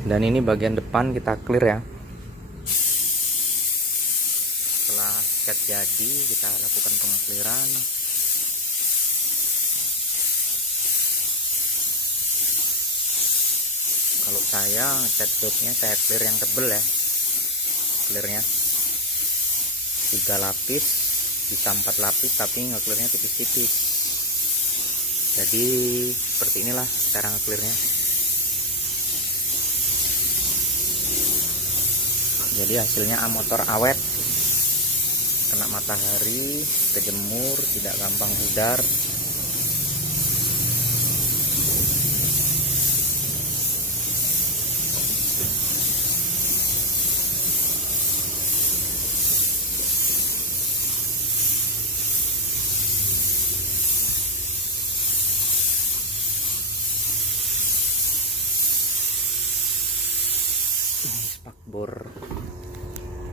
Dan ini bagian depan kita clear ya. Setelah cat jadi, kita lakukan pengclearan. Kalau saya cat backnya saya clear yang tebel ya, clearnya 3 lapis bisa 4 lapis, tapi nge-clearnya tipis-tipis. Jadi seperti inilah cara nge-clearnya. Jadi hasilnya motor awet, kena matahari, kejemur, tidak gampang pudar. Spakbor